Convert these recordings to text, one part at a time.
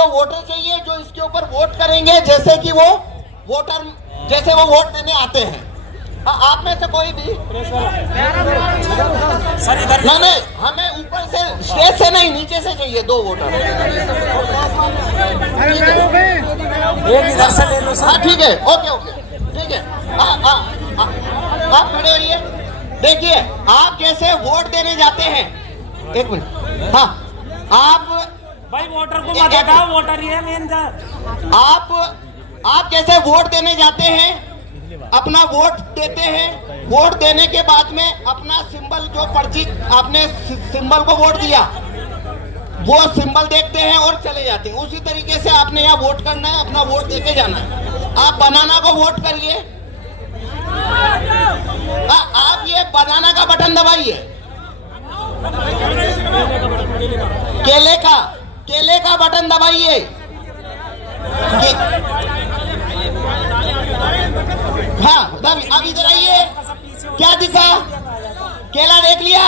वो वोटर चाहिए जो इसके ऊपर वोट करेंगे, जैसे कि वो वोटर जैसे वो वोट देने आते हैं। आप में से कोई भी नहीं, हमें ऊपर से स्टेज से नहीं, नीचे से चाहिए 2 वोटर। हाँ ठीक है, ओके ठीक है। आप खड़े होइए। देखिए, आप जैसे वोट देने जाते हैं, 1 मिनट। हाँ, आप भाई वोटर को मत हटाओ, वोटर ही है मेन। आप जैसे वोट देने जाते हैं, अपना वोट देते हैं, वोट देने के बाद में अपना सिंबल, जो पर्ची आपने सिंबल को वोट दिया, वो सिंबल देखते हैं और चले जाते हैं। उसी तरीके से आपने यहाँ वोट करना है, अपना वोट देके जाना है। आप बनाना को वोट करिए। आप ये बनाना का बटन दबाइए, केले का बटन दबाइए। हाँ, अब इधर आइए। क्या दिखा? केला देख लिया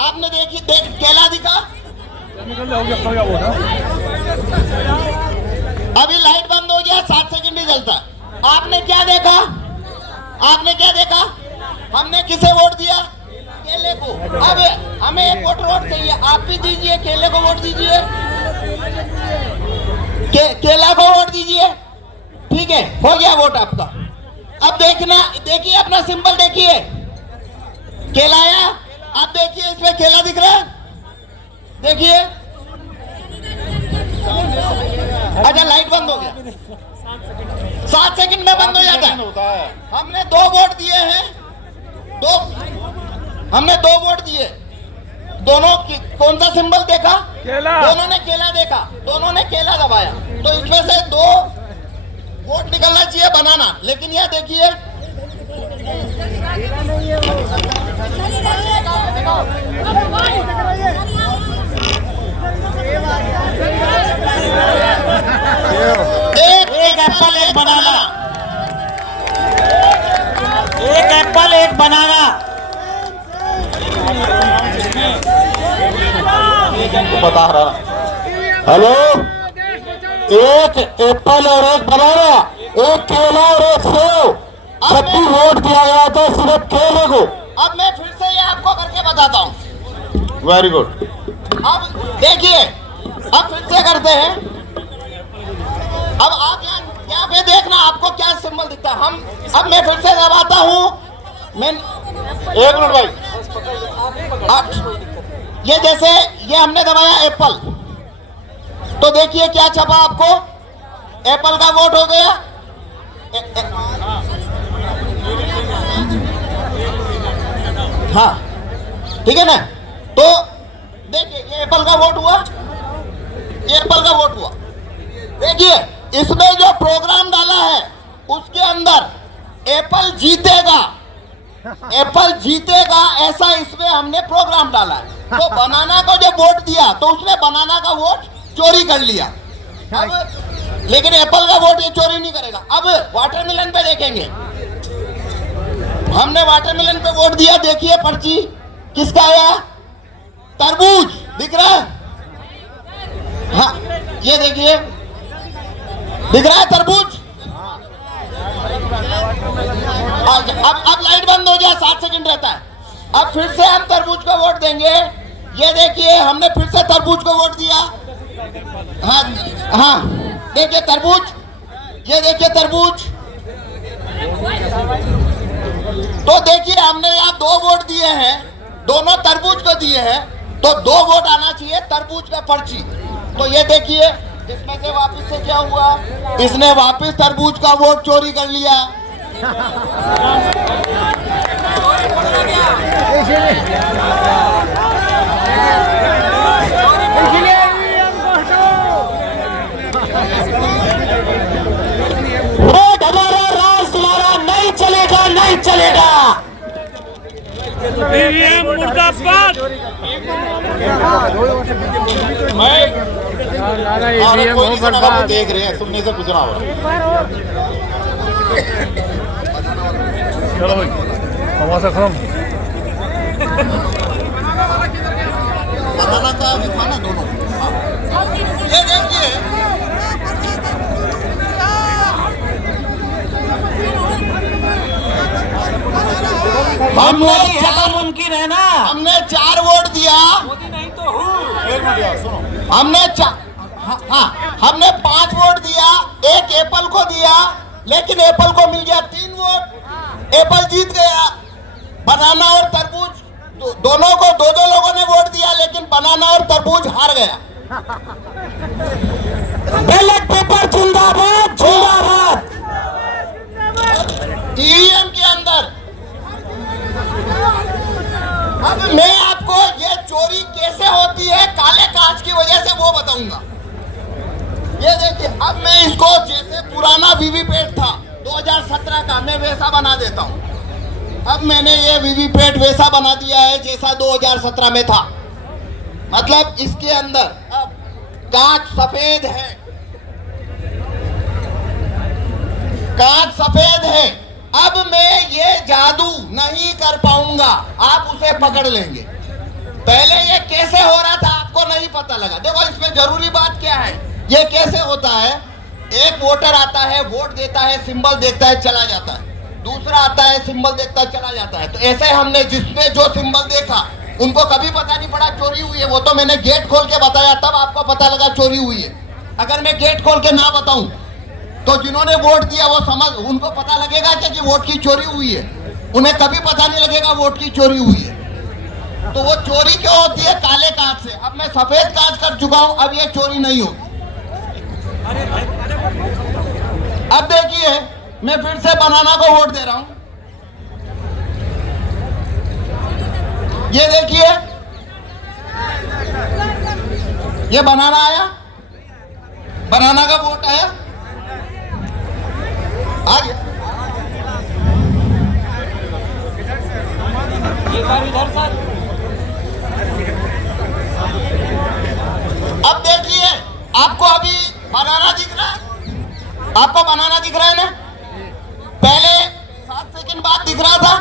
आपने? केला दिखा? अभी लाइट बंद हो गया, 7 सेकंड ही जलता। आपने क्या देखा? हमने किसे वोट दिया? केले को। अब हमें एक वोट चाहिए, आप भी दीजिए, केले को वोट दीजिए, केला को वोट दीजिए। ठीक है, हो गया वोट आपका। अब देखिए अपना सिंबल देखिए, केला आया। आप देखिए, इसमें केला दिख रहा है, देखिए। अच्छा, लाइट बंद हो गया, 7 सेकंड में बंद हो जाता है। हमने 2 वोट दिए हैं, हमने 2 वोट दिए। दोनों कौन सा सिंबल देखा? केला। दोनों ने केला देखा, दोनों ने केला दबाया, तो इसमें से 2 वोट निकलना चाहिए बनाना। लेकिन यह देखिए, एक एप्पल एक बनाना, एक एप्पल एक बनाना। बता रहा। हेलो, एक एप्पल और एक बनाना, एक केला और एक सेव। जब भी वोट दिया गया था सिर्फ केले को। अब मैं फिर से ये आपको करके बताता हूँ। Very good. अब देखिए, अब फिर से करते हैं। अब आप यहाँ पे देखना, आपको क्या सिंबल दिखता है। अब मैं फिर से दबाता हूँ। मैं 1 मिनट भाई। ये जैसे ये हमने दबाया एप्पल, तो देखिए क्या छपा आपको? एप्पल का वोट हो गया। हाँ ठीक है ना? तो देखिए, ये एप्पल का वोट हुआ, देखिए इसमें जो प्रोग्राम डाला है उसके अंदर एप्पल जीतेगा ऐसा इसमें हमने प्रोग्राम डाला है। तो बनाना को जब वोट दिया तो उसने बनाना का वोट चोरी कर लिया। अब लेकिन एप्पल का वोट ये चोरी नहीं करेगा। अब वाटरमेलन पे देखेंगे, हमने वाटरमेलन पे वोट दिया। देखिए पर्ची किसका आया? तरबूज दिख रहा है? हाँ, ये देखिए, दिख रहा है तरबूज। अब लाइट बंद हो जाए, 7 सेकंड रहता है। अब फिर से हम तरबूज को वोट देंगे। ये देखिए, हमने फिर से तरबूज को वोट दिया। हाँ, देखिए तरबूज, ये देखिए तरबूज। तो देखिए, हमने यहाँ 2 वोट दिए हैं, दोनों तरबूज को दिए हैं, तो 2 वोट आना चाहिए तरबूज का पर्ची। तो ये देखिए, इसमें से वापस से क्या हुआ? इसने वापस तरबूज का वोट चोरी कर लिया। वोट हमारा, राज तुम्हारा, नहीं चलेगा, नहीं चलेगा। मुर्दाबाद। देख रहे हैं, सुनने से कुछ ना हो। चलो भाई, आवाज़ खत्म। बनाना का भी खाना दोनों। ये देखिए, हम मोदी है तो मुमकिन है ना। हमने 4 वोट दिया, मोदी नहीं तो हूँ। हमने हमने 5 वोट दिया, एक एप्पल को दिया, लेकिन एप्पल को मिल गया 3 वोट, एप्पल जीत गया। बनाना और तरबूज दोनों को 2-2 लोगों ने वोट दिया, लेकिन बनाना और तरबूज हार गया। बैलेट पेपर जिंदाबाद जिंदाबाद। ईवीएम के अंदर अब मैं आपको ये चोरी कैसे होती है काले कांच की वजह से वो बताऊंगा। ये देखिए, अब मैं इसको जैसे पुराना वीवीपैट था 2017 का, मैं वैसा बना देता हूं। अब मैंने ये वीवीपैट वैसा बना दिया है जैसा 2017 में था। मतलब इसके अंदर अब कांच सफेद है, कांच सफेद है। अब मैं ये जादू नहीं कर पाऊंगा, आप उसे पकड़ लेंगे। पहले ये कैसे हो रहा था आपको नहीं पता लगा। देखो इसमें जरूरी बात क्या है, ये कैसे होता है। एक वोटर आता है, वोट देता है, सिंबल देखता है, चला जाता है। दूसरा आता है, सिंबल देखता है, चला जाता है। तो ऐसे हमने जिसने जो सिंबल देखा उनको कभी पता नहीं पड़ा चोरी हुई है। वो तो मैंने गेट खोल के बताया, तब आपको पता लगा चोरी हुई है। अगर मैं गेट खोल के ना बताऊं तो जिन्होंने वोट दिया वो समझ, उनको पता लगेगा कि वोट की चोरी हुई है। उन्हें कभी पता नहीं लगेगा वोट की चोरी हुई है। तो वो चोरी क्यों होती है? काले कांच से। अब मैं सफेद कांच कर चुका हूं, अब ये चोरी नहीं होगी। अब देखिए, मैं फिर से बनाना को वोट दे रहा हूं। ये देखिए, ये बनाना आया, बनाना का वोट आया, आ गया। अब देखिए, आपको अभी बनाना दिख रहा है, आपको बनाना दिख रहा है ना? पहले 7 सेकंड बाद दिख रहा था,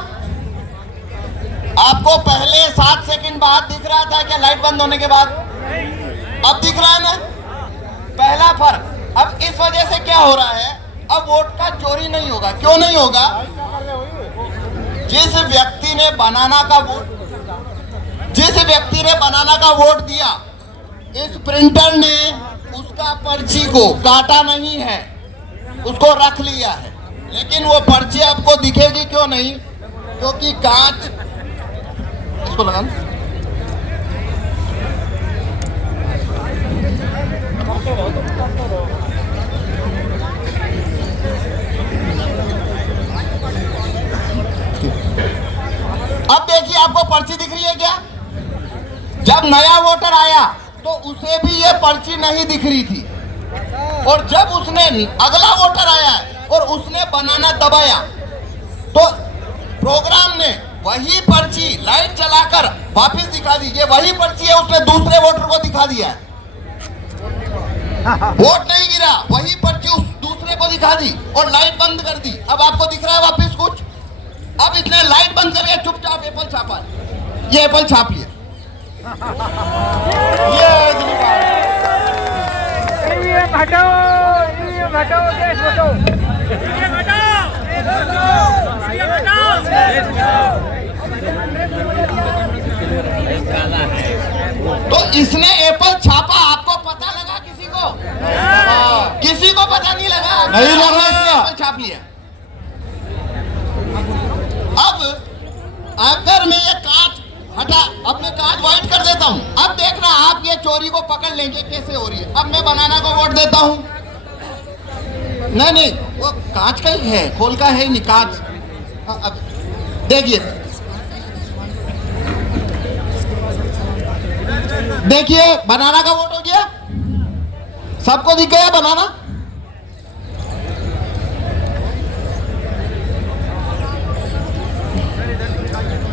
आपको पहले 7 सेकंड बाद दिख रहा था क्या लाइट बंद होने के बाद? अब दिख रहा है ना? पहला फर्क। अब इस वजह से क्या हो रहा है, अब वोट का चोरी नहीं होगा। क्यों नहीं होगा? जिस व्यक्ति ने बनाना का वोट दिया, इस प्रिंटर ने उसका पर्ची को काटा नहीं है, उसको रख लिया है। लेकिन वो पर्ची आपको दिखेगी क्यों नहीं? क्योंकि कांच, इसको लगा ना? अब देखिए, आपको पर्ची दिख रही है क्या? जब नया वोटर आया तो उसे भी ये पर्ची नहीं दिख रही थी, और जब उसने अगला वोटर आया और उसने बनाना दबाया तो प्रोग्राम ने वही पर्ची लाइट जलाकर वापस दिखा दी। ये वही पर्ची है, उसने दूसरे वोटर को दिखा दिया है। वोट नहीं गिरा, वही पर्ची उस दूसरे को दिखा दी और लाइट बंद कर दी। अब आपको दिख रहा है वापस कुछ? अब इसने लाइट बंद करके चुपचाप एप्पल छापा, ये एप्पल छाप लिया। तो इसने एप्पल छापा, आपको पता लगा किसी को? किसी को पता नहीं लगा, नहीं लगा, एप्पल छाप लिया। अब अगर मैं ये कांच हटा, अब मैं कांच व्हाइट कर देता हूं, अब देखना आप ये चोरी को पकड़ लेंगे कैसे हो रही है। अब मैं बनाना को वोट देता हूं, नहीं वो कांच का ही है, खोल का है नहीं, कांच। अब देखिए, बनाना का वोट हो गया, सबको दिख गया बनाना।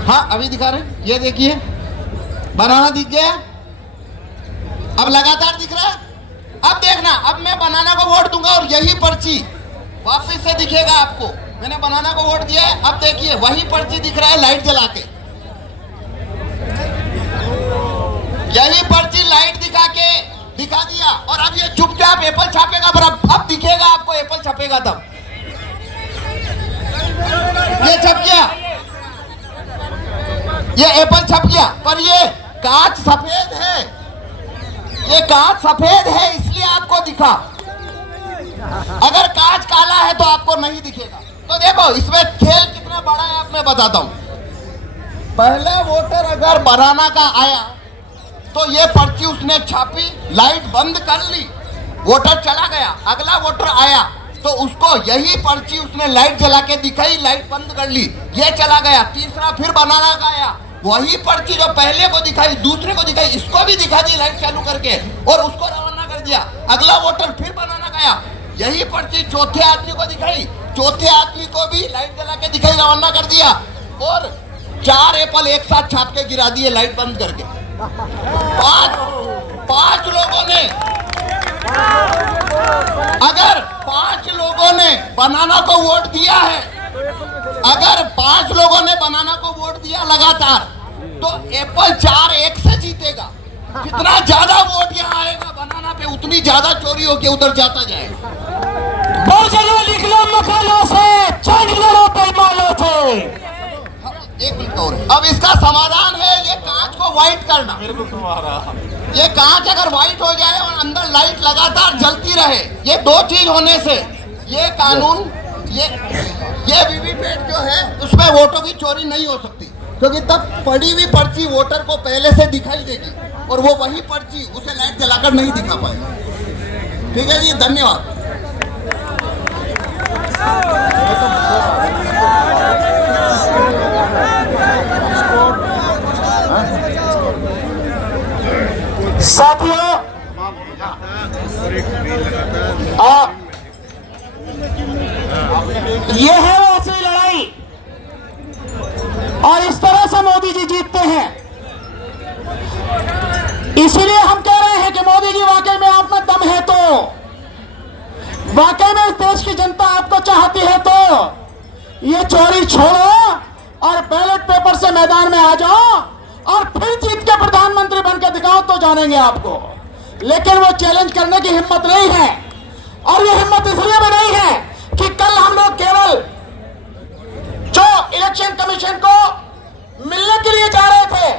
हाँ, अभी दिखा रहे हैं, ये देखिए बनाना दिख गया। अब लगातार दिख रहा है। अब देखना, अब मैं बनाना को वोट दूंगा और यही पर्ची वापस से दिखेगा आपको। मैंने बनाना को वोट दिया है, अब देखिए वही पर्ची दिख रहा है लाइट जला के। यही पर्ची लाइट दिखा दिया और अब ये चुपचाप एप्पल छापेगा। पर अब दिखेगा आपको एप्पल छपेगा तब। ये छप गया। ये एप्पल छप गया, पर ये कांच सफेद है, ये कांच सफेद है इसलिए आपको दिखा। अगर कांच काला है तो आपको नहीं दिखेगा। तो देखो इसमें खेल कितना बड़ा है, आप मैं बताता हूं। पहले वोटर अगर बनाना का आया तो ये पर्ची उसने छापी, लाइट बंद कर ली, वोटर चला गया। अगला वोटर आया तो उसको यही पर्ची उसने लाइट जला के दिखाई, लाइट बंद कर ली, ये चला गया। तीसरा फिर बनाना का आया, वही पर्ची जो पहले को दिखाई दूसरे को दिखाई, इसको भी दिखा दी लाइट चालू करके और उसको रवाना कर दिया। अगला वोटर फिर बनाना का आया, यही पर्ची चौथे आदमी को दिखाई, चौथे आदमी को भी लाइट जला के दिखाई, रवाना कर दिया और 4 एप्पल एक साथ छाप के गिरा दिए लाइट बंद करके। पांच लोगों ने, अगर 5 लोगों ने बनाना को वोट दिया है, अगर 5 लोगों ने बनाना को वोट दिया लगातार, तो एप्पल 4-1 से जीतेगा। जितना ज्यादा वोट यहाँ आएगा बनाना पे, उतनी ज्यादा चोरी होके उधर जाता जाएगा। लिख लो मकानों से, चंद लो पैमानों से। एक मिनट और, अब इसका समाधान है ये कांच को व्हाइट करना। ये कांच अगर व्हाइट हो जाए और अंदर लाइट लगातार जलती रहे, ये 2 चीज होने से ये कानून, ये वीवीपैट जो है उसमें वोटों की चोरी नहीं हो सकती, क्योंकि तब पड़ी हुई पर्ची वोटर को पहले से दिखाई देगी और वो वही पर्ची उसे लाइट जलाकर नहीं दिखा पाएगा। ठीक है जी, धन्यवाद। साथियों, ये है वो असली लड़ाई और इस तरह से मोदी जी जीतते हैं। इसीलिए हम कह रहे हैं कि मोदी जी वाकई में आप में दम है तो, वाकई में इस देश की जनता आपको चाहती है तो ये चोरी छोड़ो और बैलेट पेपर से मैदान में आ जाओ और फिर जीत के प्रधानमंत्री बनकर दिखाओ तो जानेंगे आपको। लेकिन वो चैलेंज करने की हिम्मत नहीं है, और ये हिम्मत इसलिए भी नहीं है कि कल हम लोग केवल जो इलेक्शन कमीशन को मिलने के लिए जा रहे थे,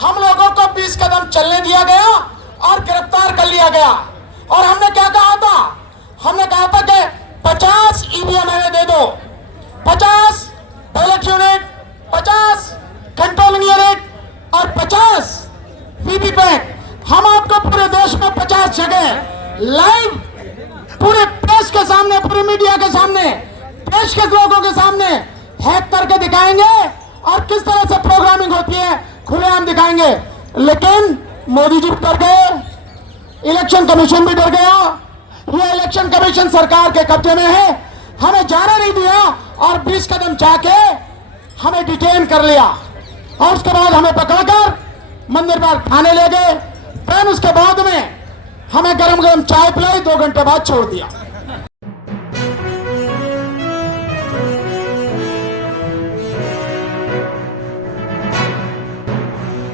हम लोगों को 20 कदम चलने दिया गया और गिरफ्तार कर लिया गया। और हमने क्या कहा था? हमने कहा था कि 50 ईवीएम हमें दे दो, 50 बैलेट यूनिट, 50 कंट्रोलिंग यूनिट और 50 वीवीपैट। हम आपको पूरे देश में 50 जगह लाइव पूरे प्रेस के सामने, पूरे मीडिया के सामने, देश के लोगों के सामने हैक करके दिखाएंगे और किस तरह से प्रोग्रामिंग होती है खुलेआम दिखाएंगे। लेकिन मोदी जी भी डर गए, इलेक्शन कमीशन भी डर गया। ये इलेक्शन कमीशन सरकार के कब्जे में है, हमें जाने नहीं दिया और 20 कदम जाके हमें डिटेन कर लिया और उसके बाद हमें पकड़कर मंदिर पर थाने ले गए। फिर उसके बाद में हमें गरम गरम चाय पिलाई, 2 घंटे बाद छोड़ दिया।